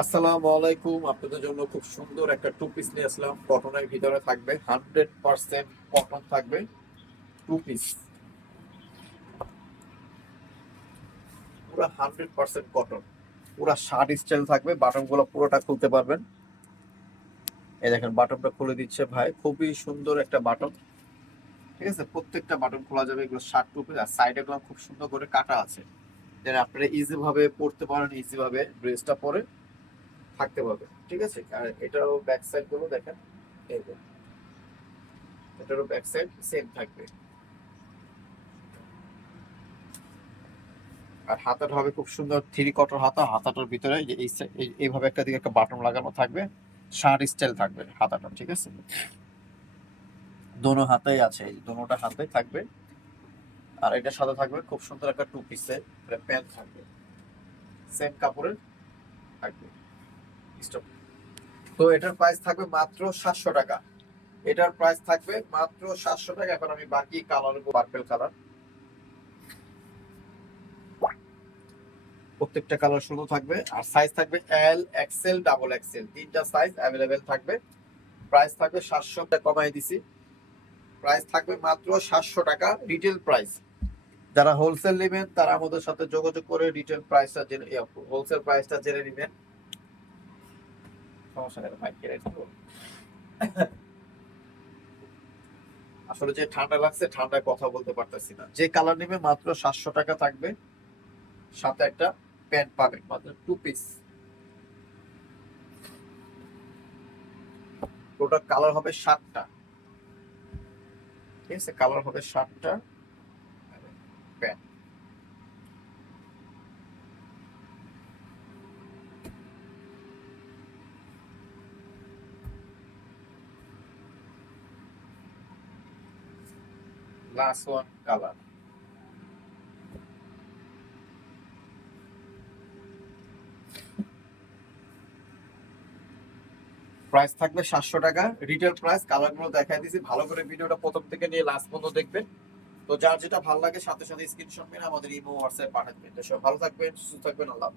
আসসালামু আলাইকুম। আপনাদের জন্য খুব সুন্দর একটা টু পিস নিয়ে আসলাম। কটনের ভিতরে থাকবে হান্ড্রেড পার্সেন্ট কটন থাকবে টু পিস পুরো হান্ড্রেড পার্সেন্ট কটন পুরো শার্ট স্টাইল থাকবে। বাটনগুলো পুরোটা খুলতে পারবেন। এই দেখেন বাটনটা খুলে দিচ্ছে ভাই। খুবই সুন্দর একটা বাটন ঠিক আছে? প্রত্যেকটা বাটন খোলা যাবে। এগুলো শার্ট টু পিস আর সাইডে গুলো খুব সুন্দর করে কাটা আছে। যেন আপনারা ইজি ভাবে পড়তে পারেন ইজি ভাবে ড্রেসটা পরে। থাকতে পারবে। ঠিক আছে? আর এটারও ব্যাক সাইডগুলো দেখেন। এই। এটারও ব্যাক সাইড সেম থাকবে। আর হাতাটা হবে খুব সুন্দর থ্রি কটর হাতা। হাতাটার ভিতরে যে এই এইভাবে একটা দিকে একটা বাটন লাগানো থাকবে। শার্ট স্টাইল থাকবে হাতাটা, ঠিক আছে? দোনো হাতেই আছে, এই দোনোটা হাতে থাকবে। আর এটা সাদা থাকবে, খুব সুন্দর একটা টু পিসের প্যান্ট থাকবে। সেম কাপড়ের থাকবে। Stop. তো এটার প্রাইস থাকবে মাত্র সাতশো টাকা। এটার প্রাইস থাকবে মাত্র সাতশো টাকা। এখন আমি বাকি কালার পার্পেল কালার প্রত্যেকটা কালার থাকবে। আর সাইজ থাকবে এল এক্সেল ডাবল এক্সেল তিনটা সাইজ অ্যাভেলেবেল থাকবে। প্রাইস থাকবে সাতশো কমাই দিছি। প্রাইস থাকবে মাত্র সাতশো টাকা রিটেল প্রাইস যারা হোলসেল নেবেন, তারা আমাদের সাথে যোগাযোগ করে রিটেল প্রাইসটা জেনে হোলসেল প্রাইসটা জেনে নেবেন। সমস্যা নেই ভাই, কেড়ে নেব। আসলে যে ঠান্ডা লাগছে, ঠান্ডায় কথা বলতে পারতেছি না। যে কালার নেবে, মাত্র সাতশো টাকা থাকবে। সাথে একটা প্যান্ট পাবেন, মাত্র টু পিস টোটাল কালার হবে সাতটা। ঠিক আছে কালার হবে সাতটা pant last one colour price থাকবে সাতশো টাকা। রিটেল প্রাইস কালারগুলো দেখাই দিয়েছি। ভালো করে ভিডিওটা প্রথম থেকে নিয়ে লাস্ট পর্যন্ত দেখবেন। তো যার যেটা ভালো লাগে, সাথে সাথে স্ক্রিনশট মেরে আমাদের ইমো হোয়াটসঅ্যাপ পাঠাবেন। তো সব ভালো থাকবেন, সুস্থ থাকবেন, আল্লাহ।